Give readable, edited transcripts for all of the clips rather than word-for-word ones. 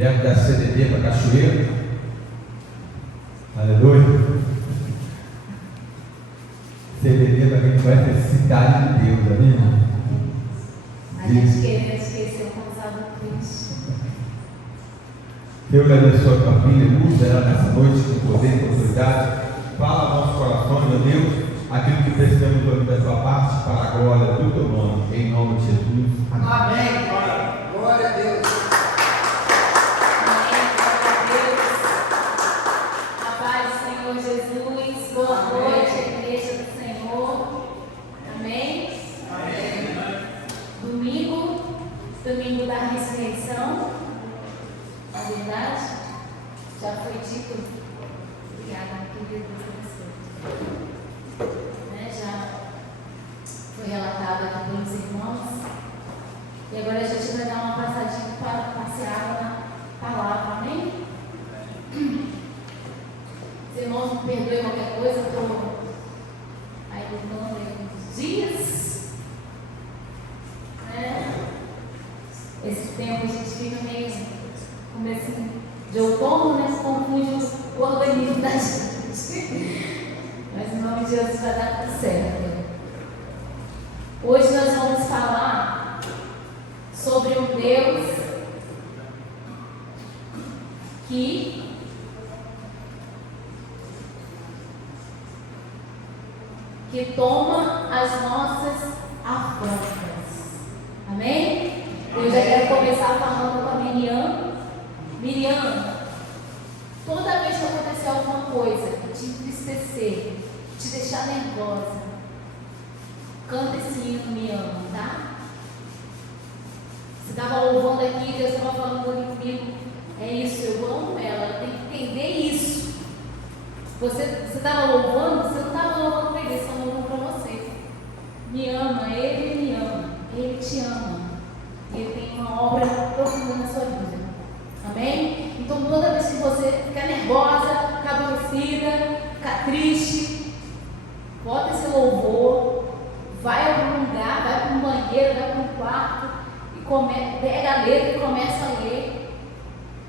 Viemos da CDD para Cachoeira. Aleluia. CDD, para quem não conhece, é Cidade de Deus, amém? A gente querendo esquecer o causado Cristo. Deus abençoe a tua filha, usa ela nessa noite com poder e autoridade. Fala ao nosso coração, meu Deus, aquilo que precisamos ouvir da tua parte, para a glória do teu nome, em nome de Jesus. Amém. Glória a Deus. Amém. Glória a Deus. A paz do Senhor Jesus. Boa noite, igreja do Senhor. Amém. Amém. Domingo da ressurreição. Na verdade, já foi dito. Obrigada, querido professor. Já foi relatado aqui pelos irmãos. E agora a gente vai dar uma passadinha para passear na palavra, amém? Os irmãos me perdoem qualquer coisa, eu estou aí lutando uns dias. Esse tempo a gente fica meio começo de outono, né? Se confunde o organismo da gente. Mas em nome de Jesus vai dar tudo certo. Hoje nós vamos falar sobre um Deus que toma as nossas afrontas. Amém? Eu já quero começar falando com a Miriam. Miriam, toda vez que acontecer alguma coisa, te entristecer, te deixar nervosa, canta esse hino, me ama, tá? Você estava louvando aqui, Deus estava falando ali comigo, é isso, eu amo ela, ela tem que entender isso. Você estava louvando, você não estava louvando para ele, você estava louvando para você. Me ama, ele me ama, ele te ama, ele tem uma obra profunda na sua vida. Amém? Então toda vez que você ficar nervosa, ficar aborrecida, ficar triste, bota esse louvor, vai a algum lugar, vai para um banheiro, vai para um quarto e pega a letra e começa a ler,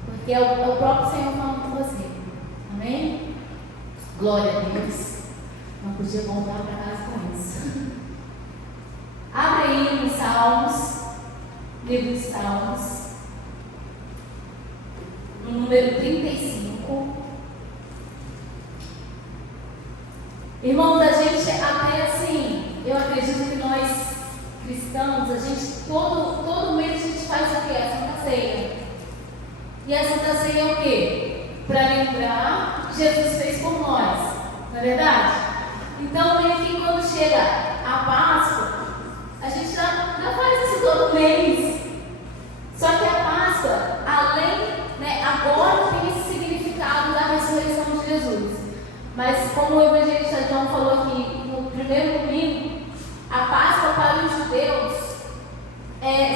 porque é o próprio Senhor falando com você. Amém? Glória a Deus. Não podia voltar para casa com isso. Abre aí nos Salmos, livro de Salmos, no número 35. Irmãos, a gente até assim, eu acredito que nós cristãos, a gente todo mês a gente faz o quê? A Santa Ceia. E a Santa Ceia é o quê? Para lembrar que Jesus fez por nós, não é verdade? Então, aqui quando chega a Páscoa, a gente já faz isso todo mês. Só que a Páscoa, além, agora tem esse significado da ressurreição de Jesus. Mas como o evangelista João falou aqui no primeiro domingo, a Páscoa para os judeus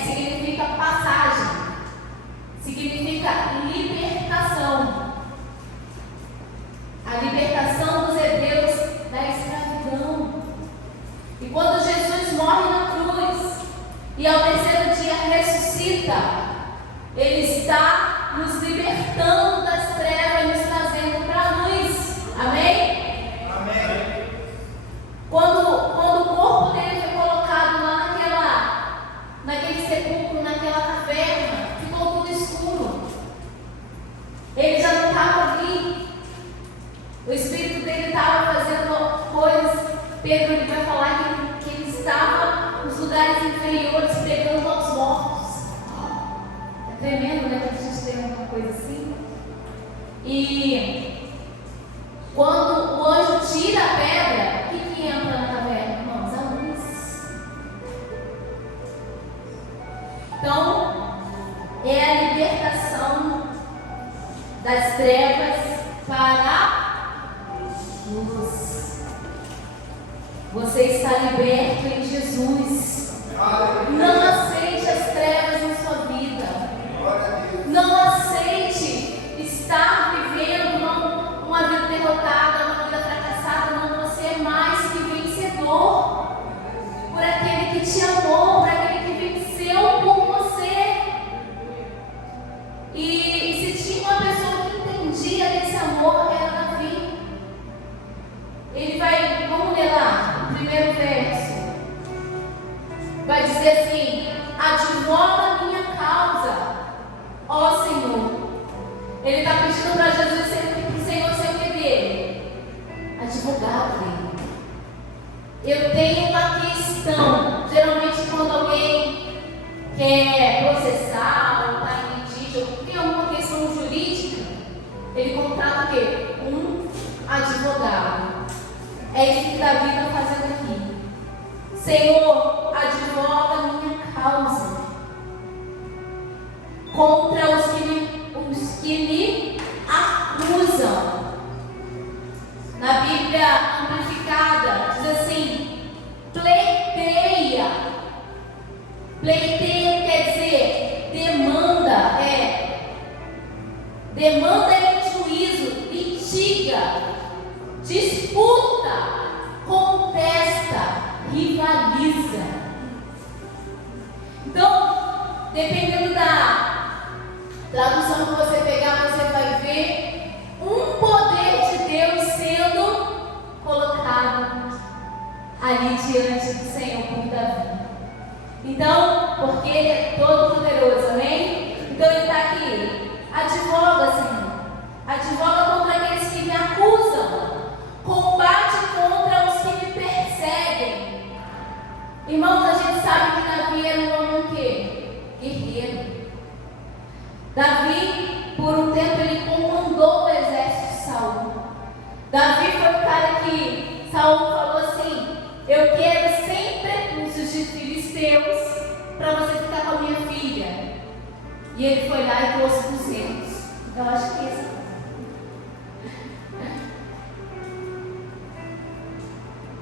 significa passagem, significa libertação. A libertação dos hebreus da escravidão. E quando Jesus morre na cruz e ao terceiro dia ressuscita, ele está nos libertando das trevas e nos trazendo para a luz. Amém? Amém. Quando o corpo dele foi colocado lá naquele sepulcro, naquela caverna, ficou tudo escuro. Ele já não estava ali. O espírito dele estava fazendo coisas. Pedro ele vai falar que ele estava nos lugares inferiores pregando aos mortos. É tremendo, né? Que a gente tem uma coisa assim. E quando o anjo tira a pedra, o que entra na caverna, irmãos? A luz. Então, é a libertação das trevas para a luz. Você está liberto em Jesus. Não aceite as trevas na sua vida. Não aceite estar vivendo uma vida derrotada, uma vida fracassada. Não, você é mais que vencedor por aquele que te amou, por aquele que venceu por você. E eu tenho uma questão. Geralmente, quando alguém quer processar ou está em litígio, ou tem alguma questão jurídica, ele contrata o quê? Um advogado. É isso que Davi está fazendo aqui. Senhor, advoga minha causa contra os que me acusam. Na Bíblia Amplificada diz assim: pleiteia. Pleiteia quer dizer demanda, demanda em juízo, litiga, disputa, contesta, rivaliza. Então, dependendo da tradução que você pegar, você vai ver um poder de Deus sendo colocado ali diante do Senhor por Davi. Então, porque Ele é todo poderoso, amém? Então Ele está aqui, advoga, Senhor, advoga contra aqueles que me acusam, combate contra os que me perseguem. Irmãos, a gente sabe que Davi era um homem o quê? Guerreiro. Davi, por um tempo, ele comandou o exército de Saul. Davi foi o cara que Saul falou assim: eu quero 100 prepúcios de filisteus para você ficar com a minha filha. E ele foi lá e trouxe 200. Eu acho que isso.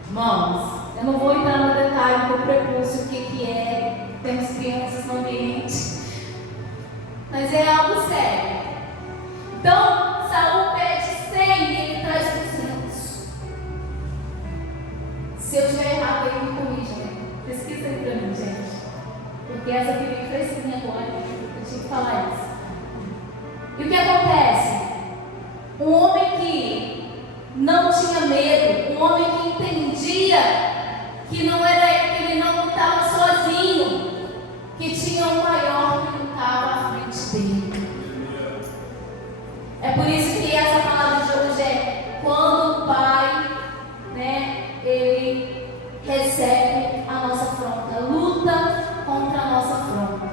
Irmãos, eu não vou entrar no detalhe do prepúcio, o que é, temos crianças no ambiente, mas é algo sério. Então, Saul pede 100 e ele traz 200. Se eu estiver errado, aí me corrija, né? Pesquisa aí pra mim, gente. Porque essa aqui me fresquinha agora, eu tinha que falar isso. E o que acontece? Um homem que não tinha medo, um homem que entendia que não era, que ele não lutava sozinho, que tinha um maior que lutava à frente dele. É por isso que essa palavra de hoje é quando o Pai, ele recebe a nossa afronta, luta contra a nossa afronta.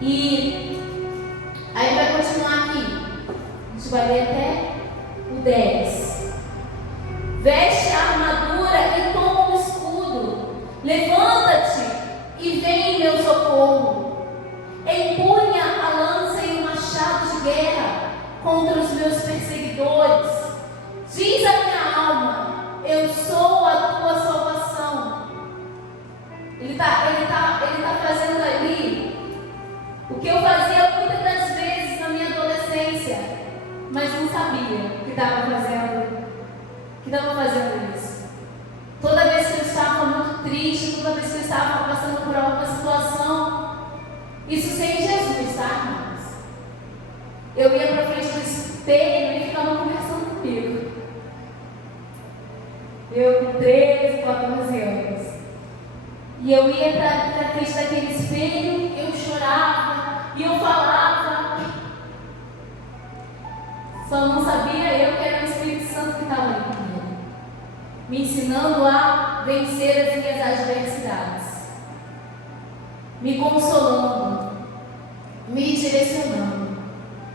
E aí vai continuar aqui. A gente vai ler até o 10. Veste a armadura e toma o escudo. Levanta-te e vem em meu socorro. Empunha a lança e o machado de guerra contra os meus perseguidores. Diz a minha alma: eu sou a tua salvação. Ele tá fazendo ali o que eu fazia muitas das vezes na minha adolescência, mas não sabia que estava fazendo isso. Toda vez que eu estava muito triste, toda vez que eu estava passando por alguma situação, isso sem Jesus, tá, irmãos? Eu ia para frente do espelho e ficava conversando comigo. Eu com 13, 14 anos. E eu ia para frente daquele espelho, eu chorava e eu falava. Só não sabia eu que era o Espírito Santo que estava ali comigo, me ensinando a vencer as minhas adversidades, me consolando, me direcionando.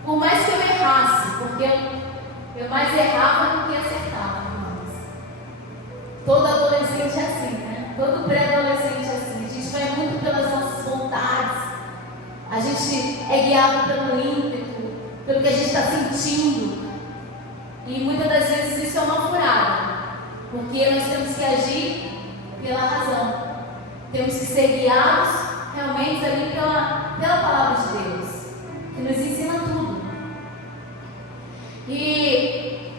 Por mais que eu errasse, porque eu mais errava do que acertava, irmãos. Todo adolescente é assim, né? Todo pré-adolescente é assim. A gente vai muito pelas nossas vontades, a gente é guiado pelo ímpeto, pelo que a gente está sentindo. E muitas das vezes isso é uma furada, porque nós temos que agir pela razão, temos que ser guiados realmente ali pela palavra de Deus, que nos ensina tudo. E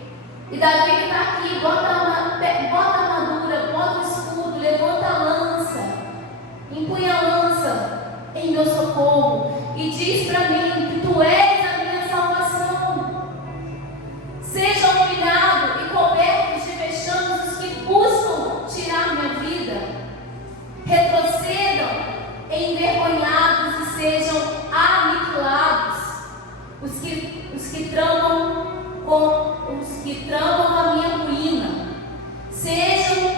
Davi está aqui, bota a armadura, bota o escudo, levanta a lança, empunha a lança em meu socorro e diz para mim que tu és a minha salvação. Seja humilhado e cobertos de vexames os que buscam tirar minha vida. Retrocedam envergonhados e sejam aniquilados os que tramam a minha ruína. Sejam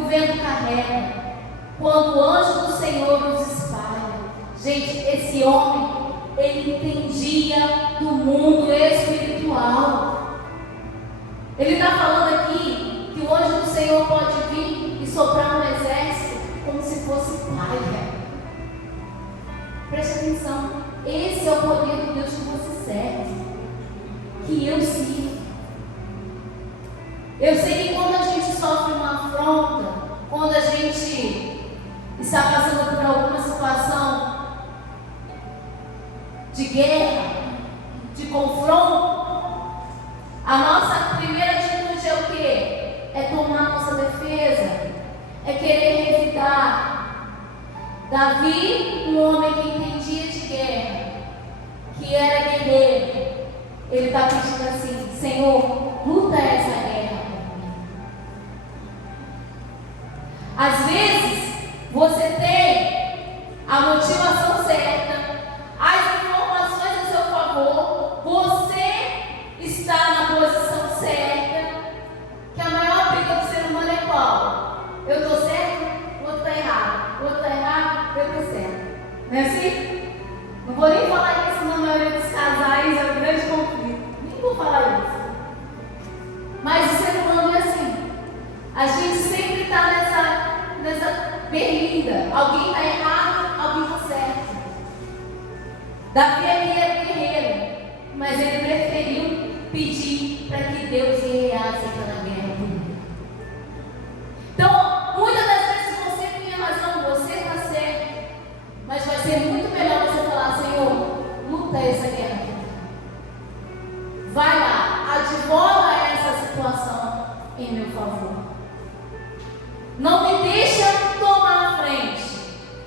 o vento carrega, quando o anjo do Senhor nos espalha. Gente, esse homem, ele entendia do mundo espiritual. Ele está falando aqui que o anjo do Senhor pode vir e soprar no exército como se fosse palha. Preste atenção, esse é o poder do Deus que você serve, que eu sirvo. Eu sei que quando a gente sofre uma afronta, quando a gente está passando por alguma situação de guerra, de confronto, a nossa primeira atitude é o quê? É tomar nossa defesa, é querer revidar. Davi, um homem que entendia de guerra, que era guerreiro, ele está pedindo assim: Senhor, luta essa guerra por mim. Às vezes, você tem a motivação certa, as informações a seu favor, você está na posição certa, que a maior briga do ser humano é qual? Eu estou certo, o outro está errado. O outro está errado, eu estou certo. Não é assim? Não vou nem falar isso na maioria dos casais, é um grande conflito. Nem vou falar isso. Mas o ser humano é assim. A gente sempre está nessa berlinda. Alguém está errado, alguém está certo. Davi era guerreiro, mas ele preferiu pedir para que Deus guerreasse aquela guerra por ele. Então, muitas das vezes você tem razão, você está certo, mas vai ser muito melhor você falar: Senhor, luta essa guerra. Vai lá, advoga essa situação em meu favor. Não me deixa tomar a frente,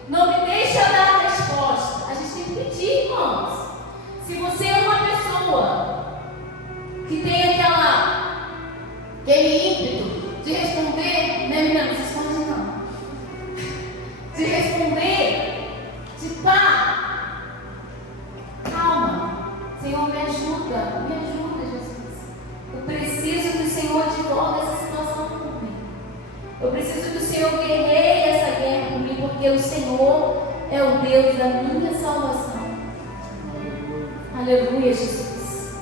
não me deixa dar a resposta. A gente tem que pedir, irmãos. Se você é uma pessoa que tem aquele ímpeto de responder, né, menina? Não se esconde não. De responder, de pá, calma, Senhor, me ajuda, Jesus. Eu preciso que o Senhor advogue essa situação por mim. Eu preciso que o Senhor guerreie essa guerra por mim, porque o Senhor é o Deus da minha salvação. Aleluia, Jesus.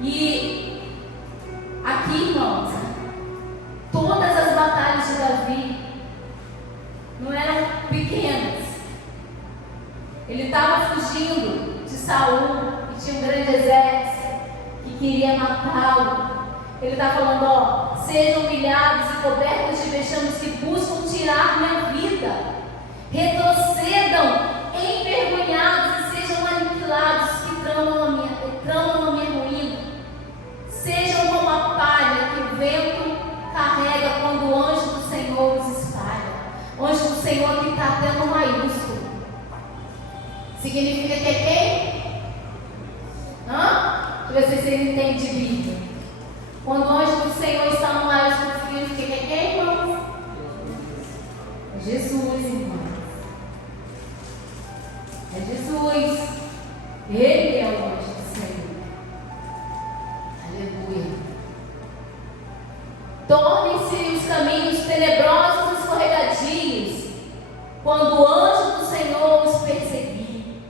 E aqui, irmãos, todas as batalhas de Davi não eram pequenas. Ele estava fugindo de Saul, que tinha um grande exército, que queria matá-lo. Ele está falando: ó, sejam humilhados e cobertos de vexames que buscam tirar minha vida. Retrocedam, envergonhados e sejam aniquilados, que tramam a minha ruína. Sejam como a palha que o vento carrega quando o anjo do Senhor os espalha. O anjo do Senhor que está até no maiúsculo. Significa que é quem? Deixa eu ver se vocês entendem de Bíblia. Quando o anjo do Senhor está no maiúsculo, significa que é quem, irmãos? Jesus, irmãos. É Jesus. Ele é o anjo do Senhor. Aleluia. Tornem-se os caminhos tenebrosos e escorregadios quando o anjo do Senhor os perseguir,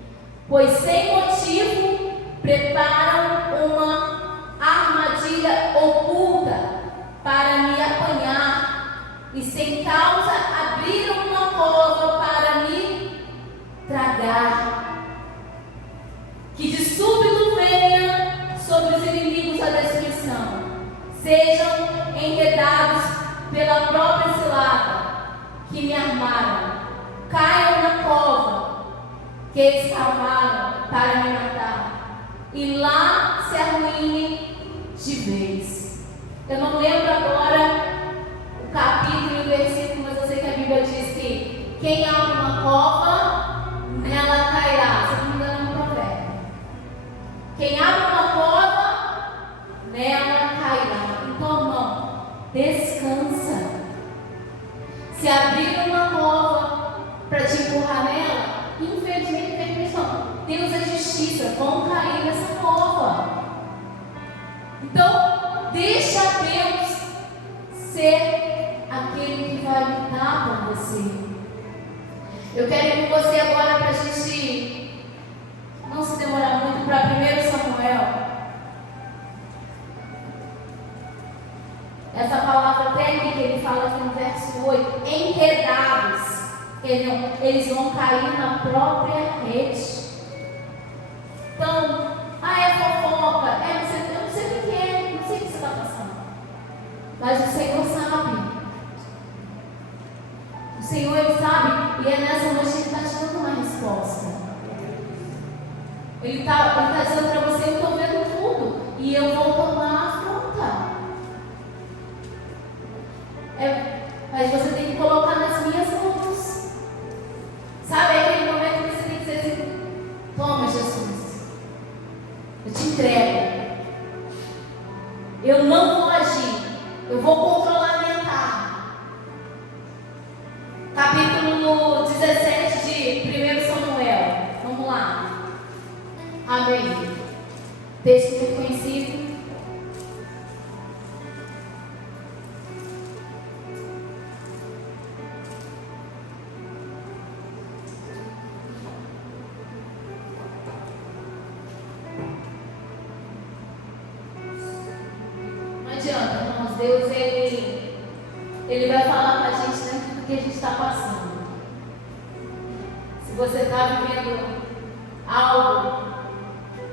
pois sem motivo preparam uma armadilha oculta para me apanhar e sem causa abriram uma cova para me tragar. Que de súbito venha sobre os inimigos a destruição, sejam enredados pela própria cilada que me armaram, caiam na cova que escavaram para me matar, e lá se arruinem de vez. Eu não lembro agora o capítulo e o versículo, mas eu sei que a Bíblia diz que quem abre uma cova, nela cairá. Se não me engano, é um profeta. Quem abre uma cova, nela cairá. Então, irmão, descansa. Se abrir uma cova para te empurrar nela, infelizmente, Deus é justiça, vão cair nessa cova. Então, deixa Deus ser aquele que Eu quero ir com você agora para a gente não se demorar muito para 1 Samuel. Essa palavra técnica, ele fala aqui no verso 8, enredados. Eles vão cair na própria rede. Então, é fofoca, eu não sei o que é, não sei o que você está passando. Mas o Senhor sabe. O Senhor, Ele sabe, e é nessa noite que Ele está te dando uma resposta. Ele está dizendo para você, eu estou vendo tudo, e eu vou tomar a afronta. Mas você tem que colocar nas minhas mãos. Sabe, é aquele momento que você tem que dizer assim, toma, Jesus, eu te entrego. Eu não vou agir, eu vou controlar minha carne. Capítulo 17 de 1 Samuel. Vamos lá. Amém. Texto reconhecido. Não adianta, irmãos. Deus, Ele vai falar com a gente dentro do que a gente está passando. Se você está vivendo algo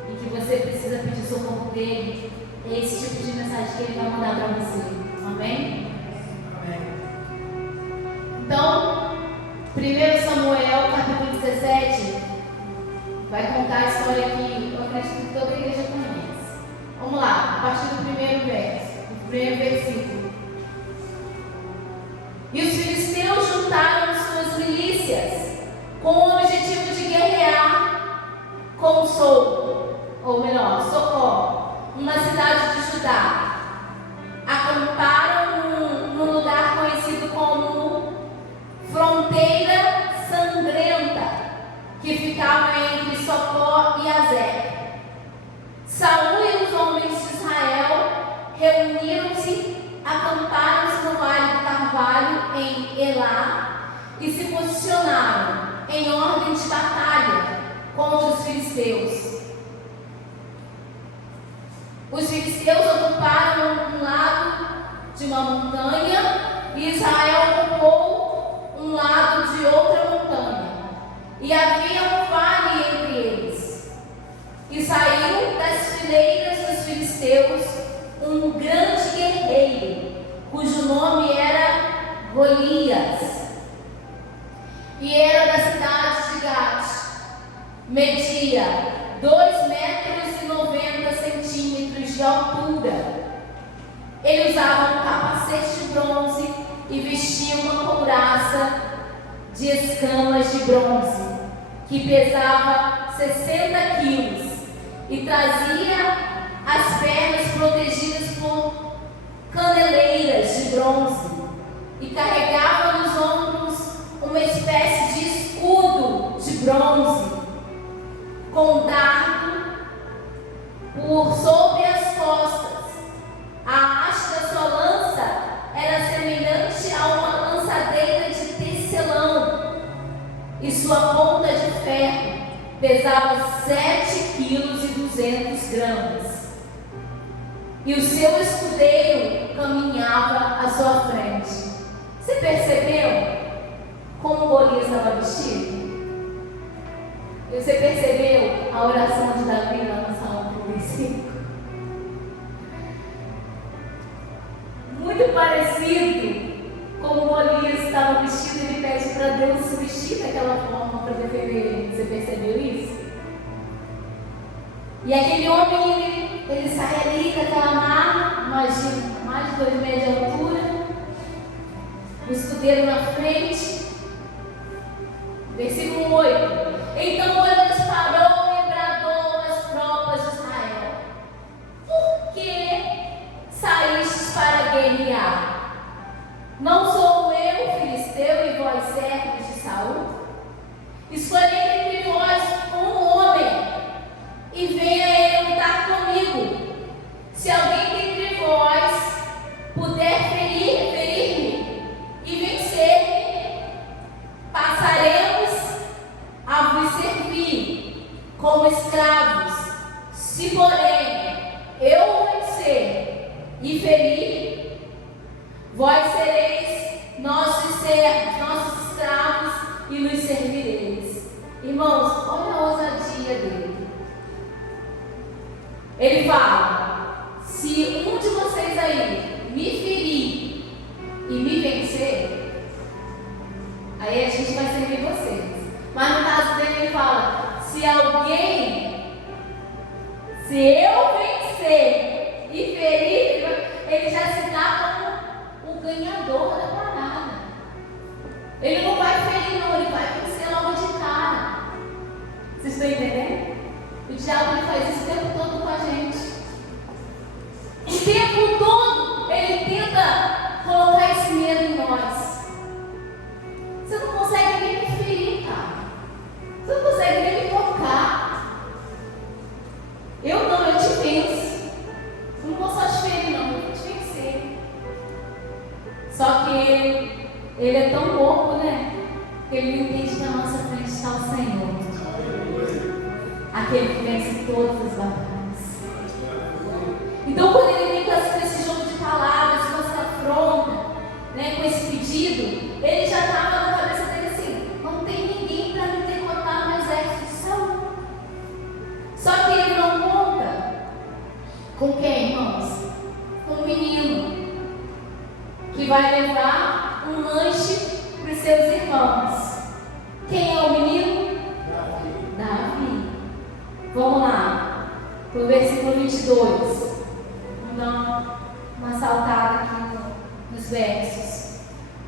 e que você precisa pedir socorro dele, é esse tipo de mensagem que ele vai mandar para você. Amém? Amém. Então, 1 Samuel, capítulo 17, vai contar a história que eu acredito que toda a igreja conhece. Vamos lá, a partir do primeiro verso, do primeiro versículo. E os filisteus juntaram suas milícias com o objetivo de guerrear com Socó, uma cidade de Judá. Acamparam num lugar conhecido como Fronteira Sangrenta, que ficava entre Socó e Azeque. Saul e os homens de Israel reuniram-se, acamparam-se no Vale do Carvalho, em Elá, e se posicionaram em ordem de batalha contra os filisteus. Os filisteus ocuparam um lado de uma montanha e Israel ocupou um lado de outra montanha. E havia um vale entre eles. E saiu das fileiras dos filisteus um grande guerreiro, cujo nome era Golias, e era da cidade de Gate. Media 2,90 metros de altura. Ele usava um capacete de bronze e vestia uma couraça de escamas de bronze, que pesava 60 quilos, e trazia as pernas protegidas por caneleiras de bronze, e carregava nos ombros uma espécie de escudo de bronze, com dardo por sobre as costas. A haste da sua lança era semelhante a uma lançadeira de tecelão, e sua ponta de ferro pesava 7,2 kg. E o seu escudeiro caminhava à sua frente. Você percebeu como Golias estava vestido? E você percebeu a oração de Davi lá no Salmo 35? Muito parecido como Golias estava vestido, ele pede para Deus se vestir daquela forma para defender ele. Você percebeu isso? E aquele homem, ele sai ali com aquela marra, imagina, mais de 2 metros de altura, o escudeiro na frente. Versículo 8. Então Golias parou e bradou às tropas de Israel: por que saístes para guerrear? Não sou eu, filisteu, e vós servos de Saul? Escolhi entre vós um homem, e venha ele lutar comigo. Se alguém dentre vós puder ferir-me e vencer-me, passaremos vos servir como escravos. Se, porém, eu vencer e ferir, vós sereis nossos servos, nossos escravos, e nos servireis. Irmãos, olha a ousadia dele. Ele fala: se um de vocês aí me ferir e me vencer, aí a gente vai servir vocês. Mas no caso dele, ele fala: se eu vencer e ferir, ele já se dá como o ganhador da parada. Ele não vai ferir, não, ele vai vencer logo de cara. Vocês estão entendendo? O diabo ele faz isso o tempo todo com a gente. O tempo todo ele tenta colocar esse medo em nós. Você não consegue nem me ferir, cara. Você não consegue nem me tocar. Eu não, eu te venço. Eu não vou só te ferir, não, eu vou te vencer. Só que ele é tão louco, né? Que ele não entende que na nossa frente está o Senhor. Aquele que vence todas as batalhas. Então, quando ele vem com esse jogo de palavras, com essa afronta, né, com esse pedido, ele já estava na cabeça dele assim: não tem ninguém para me derrotar no exército de Saul. Só que ele não conta com quem, irmãos? Com um menino que vai levar um lanche para os seus irmãos. Quem é o menino? Davi. Vamos lá, para o versículo 22. Vamos dar uma saltada aqui nos versos.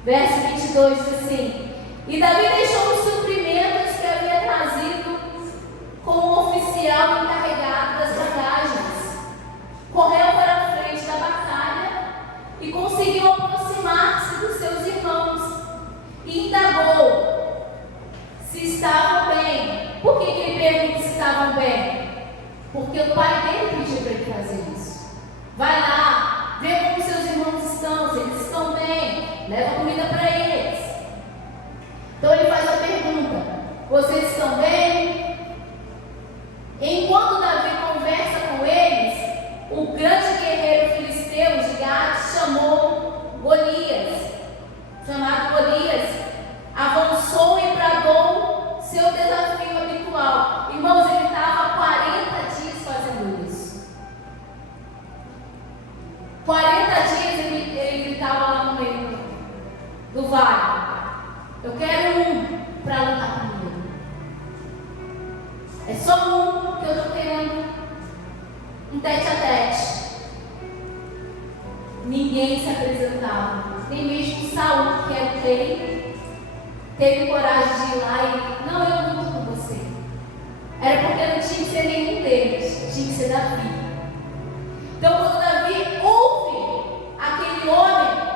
Verso 22 diz assim: e Davi deixou os suprimentos que havia trazido com o oficial encarregado das bagagens, correu para a frente da batalha e conseguiu aproximar-se dos seus irmãos e indagou se estavam bem. Por que ele pergunta se estavam bem? Porque o pai dele pediu para ele fazer isso. Vai lá, vê como seus irmãos estão, se eles estão bem, leva comida para eles. Então ele faz a pergunta: vocês estão bem? Enquanto Davi conversa com eles, o grande guerreiro filisteu de Gade chamou Golias, chamado Golias, avançou e bradou seu desafio habitual. Irmãos, ele estava há 40 dias fazendo isso. 40 dias ele estava lá no meio do vale. Eu quero um para lutar comigo. É só um que eu estou querendo, um tete a tete. Ninguém se apresentava, nem mesmo Saul, que era o rei, teve coragem de ir lá e: não, eu luto com você. Era porque não tinha que ser nenhum deles, tinha que ser Davi. Então, quando Davi ouve aquele homem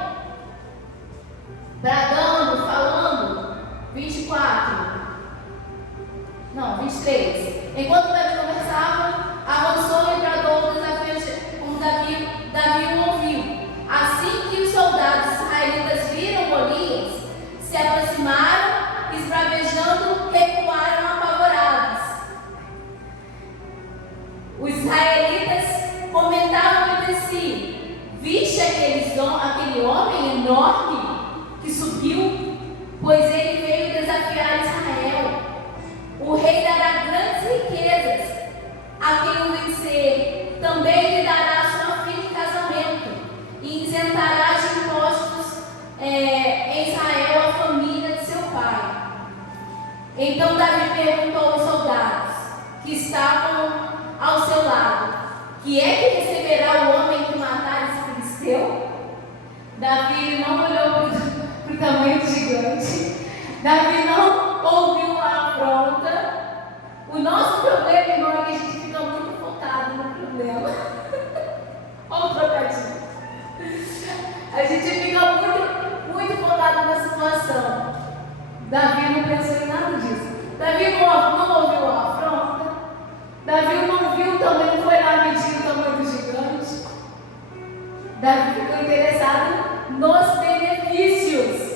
bradando, falando, 23. Enquanto Davi conversava, avançou e bradou o desafio como Davi o ouviu. Assim que os soldados israelitas viram Golias, se aproximaram, esbravejando, recuaram apavorados. Os israelitas comentavam entre si: viste aquele homem enorme que subiu? Pois ele veio desafiar Israel. O rei dará grandes riquezas a quem o vencer. Também lhe dará sua filha em casamento e isentará de impostos em Israel a família de seu pai. Então Davi perguntou aos soldados que estavam ao seu lado: que é que receberá o homem que matar esse filisteu? Davi não olhou para o tamanho do gigante. Davi não ouviu a afronta. O nosso problema, irmão, é que a gente fica muito focado no problema. Olha o trocadilho. A gente fica muito focado na situação. Davi não pensou em nada disso. Davi não ouviu a afronta. Davi não viu também, não foi lá medir o tamanho do gigante. Davi ficou interessado nos benefícios.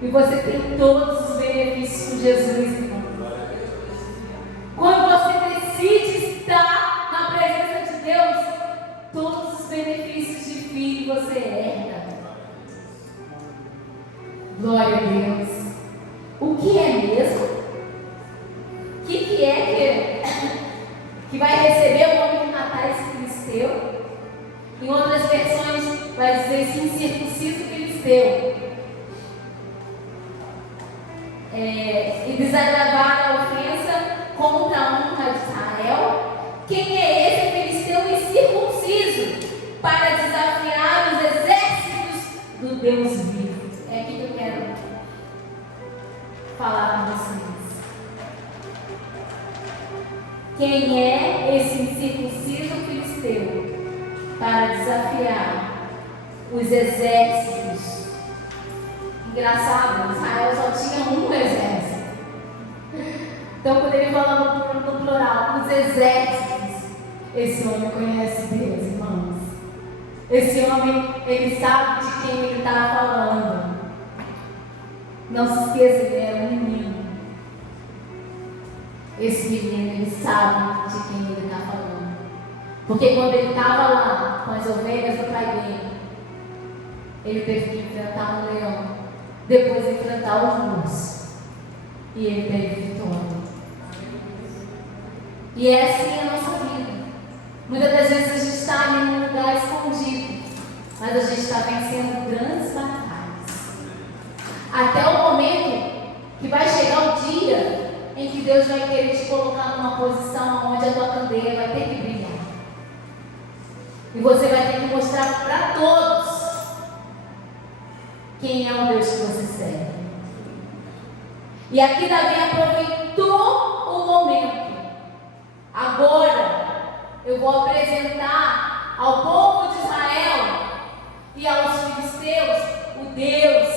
E você tem todos os benefícios benefícios com Jesus, irmão. Quando você decide estar na presença de Deus, todos os benefícios de filho você herda. Glória a Deus. O que é mesmo? O que é que vai receber o homem que matar esse filisteu? Em outras versões vai dizer esse incircunciso filisteu. E desagravar a ofensa contra a honra de Israel. Quem é esse filisteu incircunciso para desafiar os exércitos do Deus vivo? É aqui que eu quero falar com vocês. Quem é esse incircunciso filisteu para desafiar os exércitos? Engraçado, Israel só tinha um exército. Então, quando ele fala no plural, os exércitos, esse homem conhece Deus, irmãos. Esse homem, ele sabe de quem ele está falando. Não se esqueça, ele era um menino. Esse menino, ele sabe de quem ele está falando. Porque quando ele estava lá com as ovelhas do pai dele, ele teve que enfrentar um leão, depois enfrentar um urso, e ele teve vitória. E é assim a nossa vida. Muitas das vezes a gente está em um lugar escondido, mas a gente está vencendo grandes batalhas. Até o momento que vai chegar o dia em que Deus vai querer te colocar numa posição onde a tua candeia vai ter que brilhar. E você vai ter que mostrar para todos quem é o Deus que você serve. E aqui Davi aproveitou o momento. Agora eu vou apresentar ao povo de Israel e aos filisteus o Deus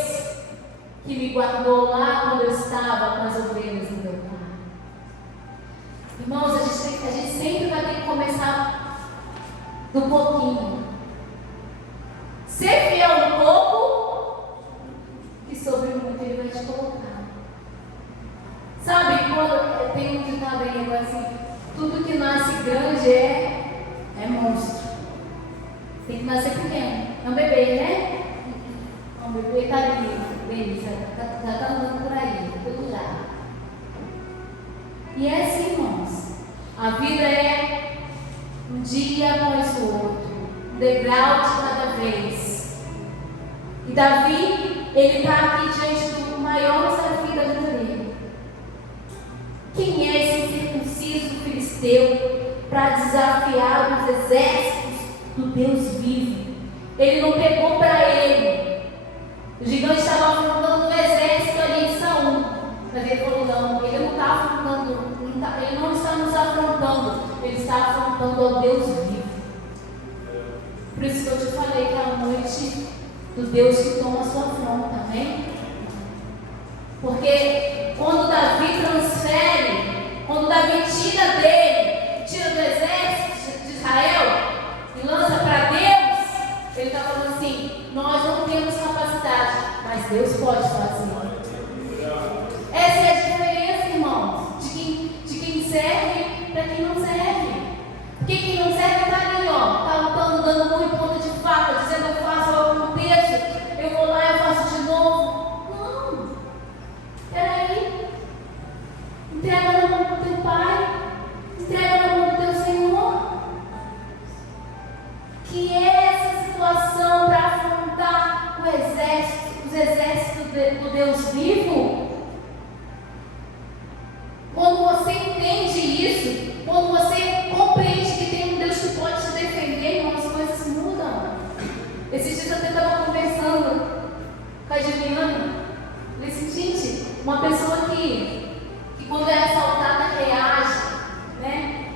que me guardou lá quando eu estava com as ovelhas do meu pai. Irmãos, a gente sempre vai ter que começar do pouquinho. Ser fiel no pouco, e sobre o muito ele vai te colocar. Sabe, quando tem um ditado aí agora assim, tudo que nasce grande é monstro. Tem que nascer pequeno. É um bebê, né? Um bebê está ali, beleza, está andando por aí, todo lado. E é assim, irmãos. A vida é um dia após o outro, um degrau de cada vez. E Davi, ele está aqui diante do maior desafio da vida dele. Quem é esse incircunciso filisteu para desafiar os exércitos do Deus vivo? Ele não pegou para ele. O gigante estava afrontando o exército ali de Saul. Mas ele falou, não, ele não está afrontando, ele não está nos afrontando, ele está afrontando ao Deus vivo. Por isso que eu te falei que é a noite do Deus que toma a sua afronta, amém? Porque quando Davi transfere, quando Davi tira do exército de Israel e lança para Deus, ele está falando assim, nós não temos capacidade, mas Deus pode fazer. Essa é a diferença, irmãos, de quem serve para quem não serve. Porque quem não serve está ali, está lutando, dando murro em ponta de faca, dizendo eu faço, eu aconteço, eu vou lá, eu faço de novo. Não. Peraí. Entrega na mão do teu pai, entrega na mão do teu Senhor. Que é essa situação para afrontar os exércitos do Deus vivo? Quando você entende isso, quando você compreende que tem um Deus que pode te defender, irmão, as coisas mudam. Esses dias eu até estava conversando com a Juliana. Eu disse, gente, uma pessoa que quando é assaltada reage, né?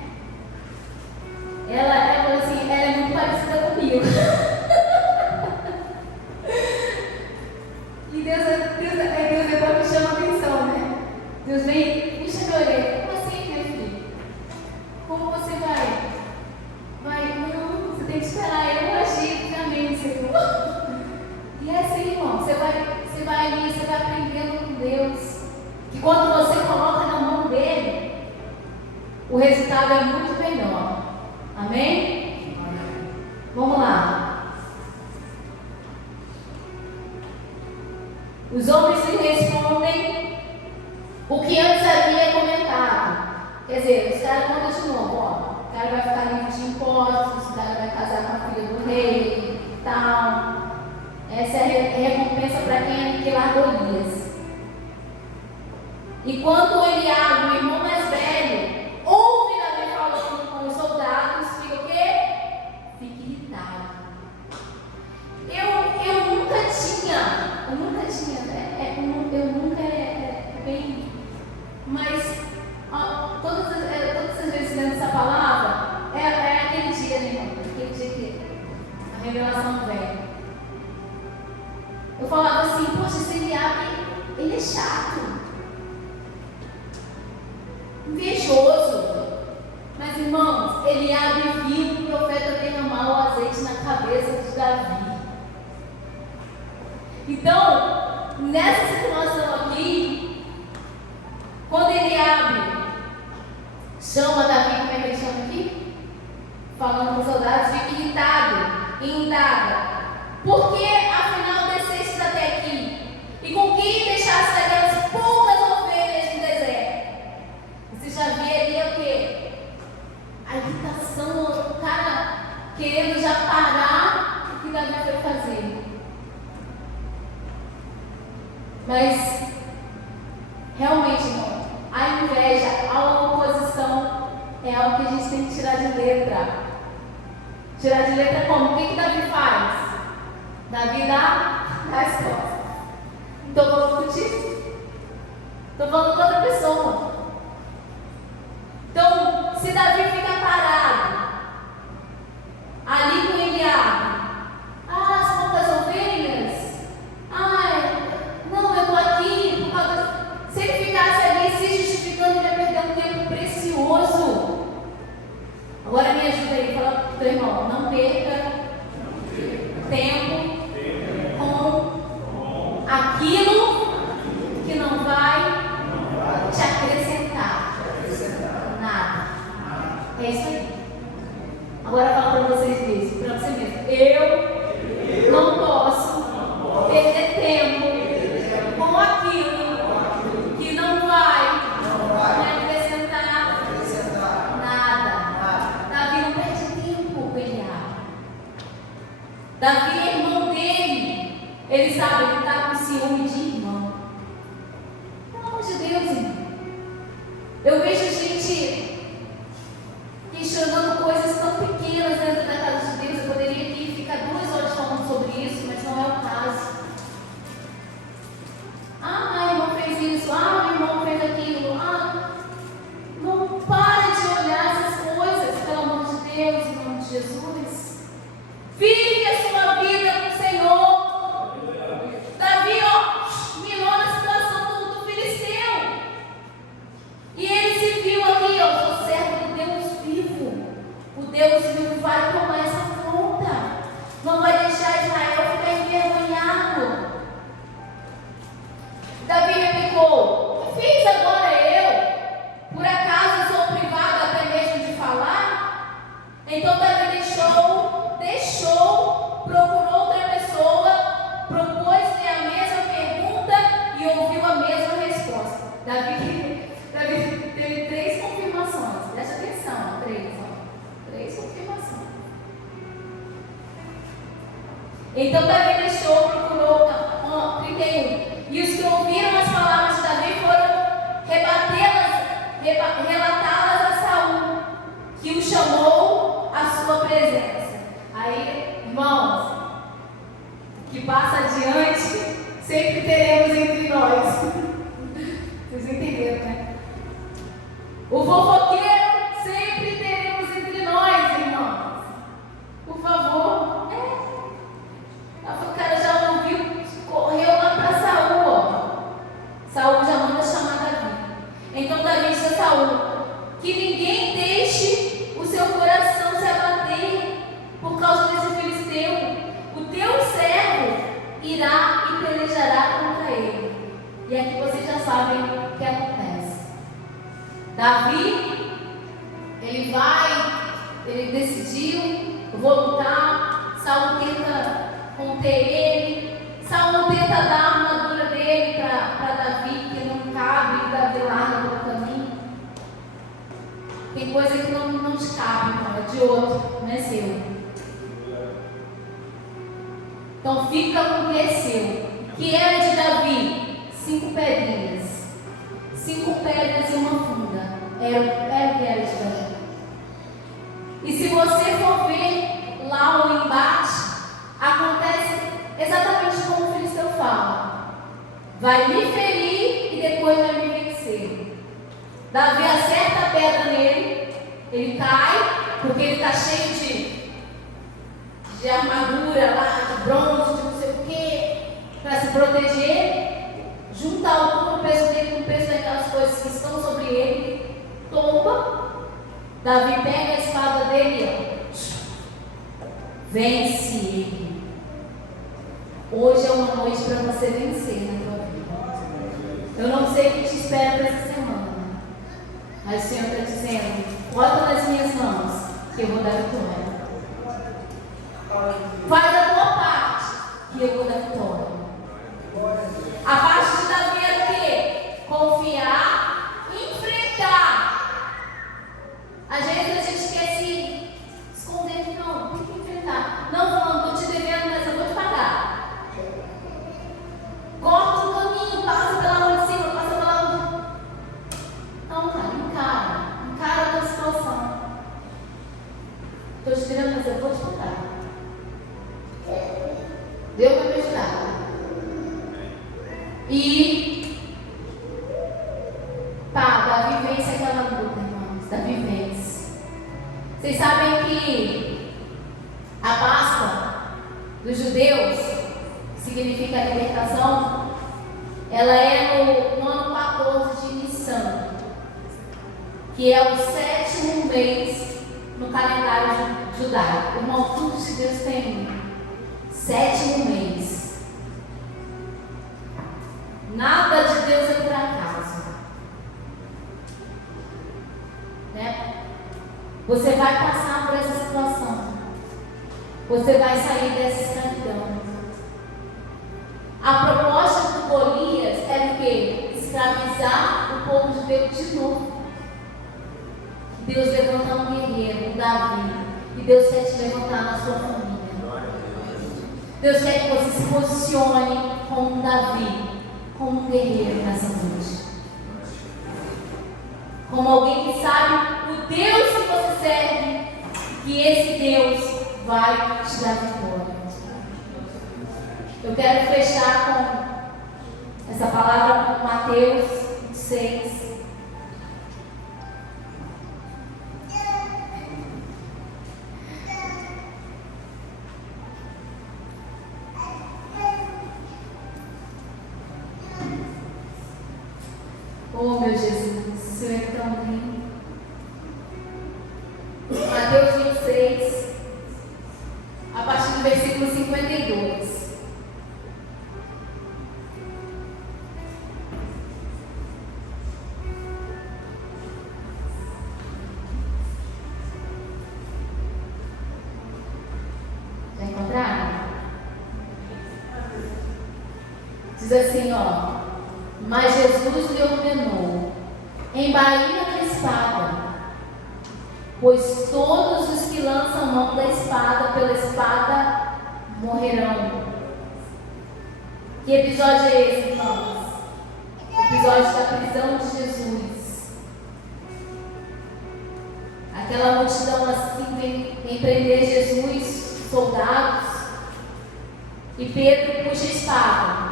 Ela falou assim, ela é muito parecida comigo. E Deus depois me chama a atenção, né? Deus vem, puxa minha orelha. Como assim, meu filho? Como você vai? Não, você tem que esperar eu agir também, Senhor. E é assim, irmão, você vai ali, você vai aprendendo com Deus, que quando você coloca na mão dele, o resultado é muito melhor. Amém? Vamos lá. Os homens lhe respondem o que antes havia comentado. Quer dizer, os caras contam de novo, ó. O cara vai ficar livre de impostos, o cara vai casar com a filha do rei, tal. Essa é a recompensa para quem aniquilar Golias. E quando Eliabe, o irmão mais velho, ouve Davi falando com os soldados, fica o quê? Fica irritado. Eu nunca tinha, né? Bem. Mas todas as vezes lendo essa palavra, é aquele dia, né, irmão? Aquele dia que a revelação vem. Eu falava assim, poxa, esse Eliabe, ele é chato, invejoso. Mas, irmãos, Eliabe viu o profeta derramar o azeite na cabeça de Davi. Então, nessa situação aqui, quando Eliabe chama Davi, como é que ele chama aqui? Falando com os soldados, fica irritado e indaga. Por que, afinal, desceste até aqui? E com quem deixaste aquelas poucas ovelhas no deserto? Você já vê ali o quê? A irritação, o cara querendo já parar o que Davi foi fazer. Mas, realmente, irmão, a inveja, a oposição é algo que a gente tem que tirar de letra. Tirar de letra como? O que Davi faz? Davi dá as costas. Não estou falando contigo. Estou falando com outra pessoa. Então, se Davi fica parado ali com Eliabe, as poucas ovelhas, não, eu estou aqui por causa. Se ele ficasse ali se justificando, ele ia perder um tempo precioso. Agora me ajuda aí, fala para o teu irmão, não perca tempo com aquilo que não vai te acrescentar nada. É isso aí. Agora fala para vocês mesmos, para você mesmo. Eu não posso perder tempo com aquilo que não vai me acrescentar nada. Davi não perde tempo com Eliabe. Davi é irmão dele. Ele sabe, ele está com ciúme de irmão. Pelo amor de Deus, irmão. Eu vejo gente questionando coisas tão pequenas dentro da casa de Deus. Eu poderia aqui ficar 2 horas falando sobre isso, mas não é o caso. A irmã fez isso, o irmão fez aquilo. Não para de olhar essas coisas, pelo amor de Deus, em nome de Jesus. Vive a sua vida com o Senhor. Davi, mirou na situação do filisteu. E ele se viu aqui, sou servo do Deus vivo. O Deus vivo vai tomar essa conta. Não vai deixar Israel ficar envergonhado. Davi replicou: o que fiz agora eu? Por acaso sou privado até mesmo de falar? Então Davi procurou outra pessoa, propôs-lhe a mesma pergunta e ouviu a mesma resposta. Davi teve 3 confirmações. Presta atenção, 3 confirmações. Então Davi procurou 31. E os que ouviram as palavras de Davi foram relatá-las a Saul, que o chamou à sua presença. Aí, irmãos, que passa adiante, sempre teremos entre nós. Vocês entenderam, né? O fofoqueiro sempre teremos entre nós, irmãos. Por favor. O cara já ouviu, correu lá para Saul. Saul já manda chamar Davi. Então Davi disse a Saul: que ninguém deixe o seu coração se abater por causa desse filisteu. O teu servo irá e pelejará contra ele. E aqui vocês já sabem que acontece? Davi, ele decidiu, eu vou lutar. Saulo tenta conter ele. Saulo tenta dar a armadura dele para Davi, que não cabe, e Davi larga pelo caminho. Tem coisa que não te cabe, não, é de outro, não é seu. Então fica com o que é seu. Que era de Davi? 5 pedrinhas. 5 pedras e uma funda. Era o que era de Davi. E se você for ver lá o embate, acontece exatamente como o filisteu fala: vai me ferir e depois vai me vencer. Davi acerta a pedra nele, ele cai, porque ele está cheio de armadura lá, de bronze, de não sei o que, para se proteger. Junta o peso dele com o peso daquelas coisas que estão sobre ele, tomba. Davi pega a espada dele e vence ele. Hoje é uma noite para você vencer na tua vida. Eu não sei o que te espera para essa semana, mas o Senhor está dizendo: bota nas minhas mãos que eu vou dar vitória. Faz a tua parte que eu vou dar vitória. A parte de Davi é o quê? Confiar, enfrentar. Às vezes a gente quer se esconder, não, tem que enfrentar. Não, falando, estou te devendo, mas eu vou te pagar. Corta o caminho, passa pela rua de cima, passa pela rua. Não, cara, encara a tua situação. Estou te devendo, mas eu vou te pagar. Deus vai me ajudar. E Davi vence aquela luta, irmãos. Davi vence. Vocês sabem que a Páscoa dos judeus, que significa a libertação, ela é no ano 14 de Nissan, que é o 7º mês no calendário judaico. Irmão, tudo de Deus tem 7º mês. Nada de Deus é por acaso, né? Você vai passar por essa situação. Você vai sair dessa escravidão. A proposta do Golias era o quê? Escravizar o povo de Deus de novo. Deus levanta um guerreiro, um Davi. E Deus quer te levantar na sua família. Deus quer que você se posicione como um Davi, como um guerreiro nessa noite. Como alguém que sabe o Deus que você serve, que esse Deus vai te dar vitória. Eu quero fechar com essa palavra com Mateus 6. Oh, meu Jesus, o Senhor é tão lindo. Mateus 26, a partir do versículo 52. Já encontraram? Diz assim, ó: mas Jesus lhe ordenou: embainha a espada, pois todos os que lançam mão da espada pela espada morrerão. Que episódio é esse, irmãos? O episódio da prisão de Jesus. Aquela multidão assim vem prender Jesus, soldados, e Pedro puxa a espada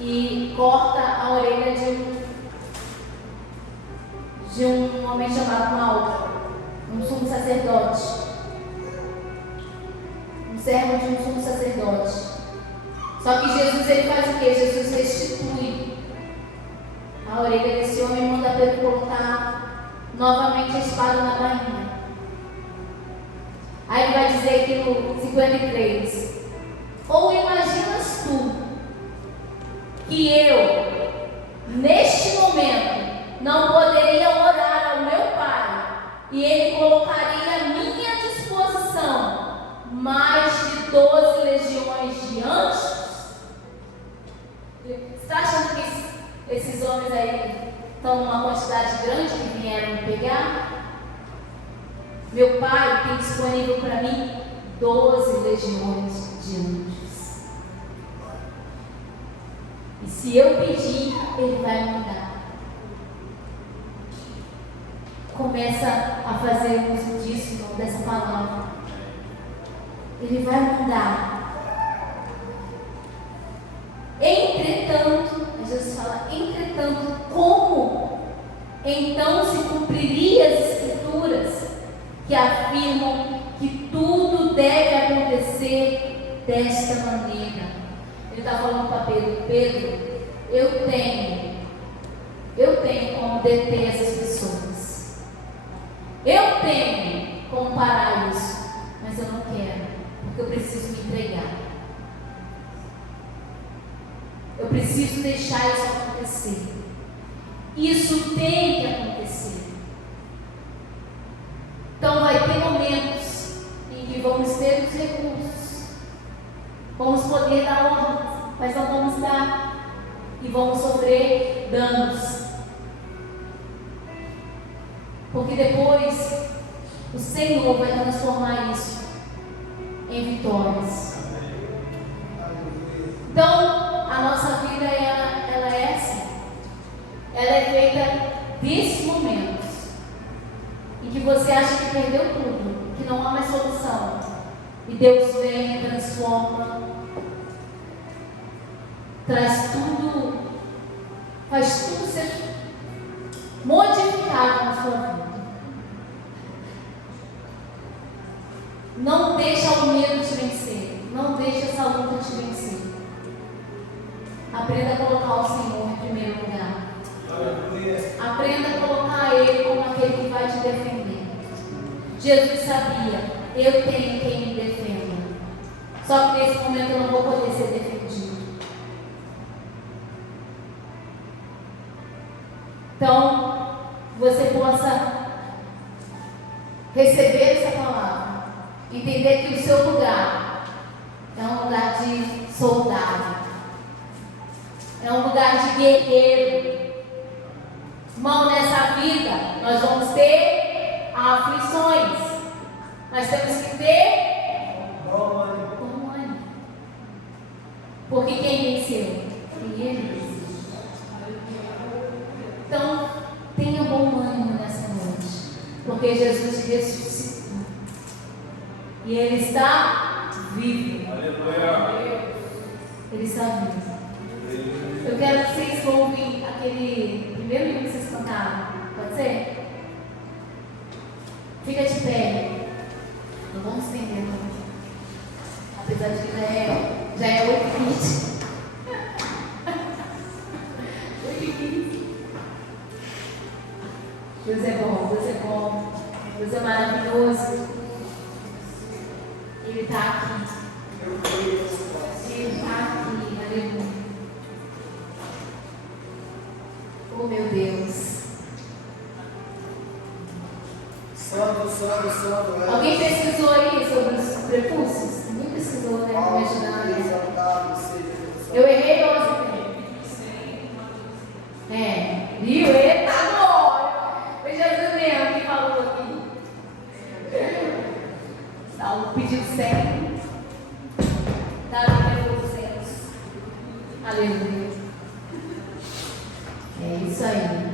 e corta a orelha de um homem chamado Malco, um sumo sacerdote, um servo de um sumo sacerdote. Só que Jesus, ele faz o quê? Jesus restitui a orelha desse homem e manda Pedro colocar novamente a espada na bainha. Aí ele vai dizer aqui no 53: ou imaginas tu que eu, neste momento, não poderia orar ao meu Pai, e Ele colocaria à minha disposição mais de 12 legiões de anjos? Você está achando que esses homens aí estão numa quantidade grande que vieram me pegar? Meu Pai tem disponível para mim 12 legiões de anjos. E se eu pedir, Ele vai mandar. Começa a fazer uso disso, dessa palavra. Ele vai mandar. Entretanto, Jesus fala, entretanto, como então se cumpriria as Escrituras que afirmam que tudo deve acontecer desta maneira? Ele está falando para Pedro: Pedro, eu tenho como deter essas pessoas, eu tenho como parar isso, mas eu não quero, porque eu preciso me entregar, eu preciso deixar isso acontecer. Isso tem que acontecer. Então vai ter momentos em que vamos ter os recursos, vamos poder dar ordens, mas não vamos dar, e vamos sofrer danos, porque depois o Senhor vai transformar isso em vitórias. Então a nossa vida ela é assim, ela é feita desses momentos em que você acha que perdeu tudo, que não há mais solução, e Deus vem e transforma, traz tudo, faz tudo ser modificado na sua vida. Não deixa o medo te vencer, não deixa essa luta te vencer. Aprenda a colocar o Senhor em primeiro lugar. Aprenda a colocar Ele como aquele que vai te defender. Jesus sabia, eu tenho quem me defenda, só que nesse momento eu não vou poder ser defendido. Então, você possa receber essa palavra, entender que o seu lugar é um lugar de soldado, é um lugar de guerreiro. Irmão, nessa vida nós vamos ter aflições, mas temos que ter bom ânimo, porque quem venceu? Ele venceu. Então, tenha bom ânimo nessa noite, porque Jesus te ressuscitou e Ele está vivo. Ele está vivo. Eu quero que vocês ouvem aquele primeiro hino que vocês cantaram. Pode ser? Fica de pé. Não vamos estender, não. Apesar de que já é 8h20. 8h20. Deus é bom, Deus é bom. Deus é maravilhoso. Ele está aqui. Ele está aqui. Aleluia. Oh, meu Deus. Alguém pesquisou aí sobre os prepúcios? Ninguém pesquisou, né? Me ajudar, né? Eu errei 11. Viu? Eita, glória! Foi Jesus mesmo que falou aqui. Saulo pediu 100. Davi levou 200. Aleluia. É isso aí.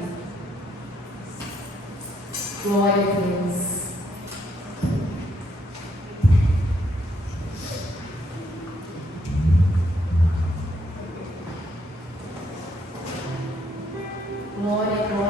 Glória a Deus. Glória, glória.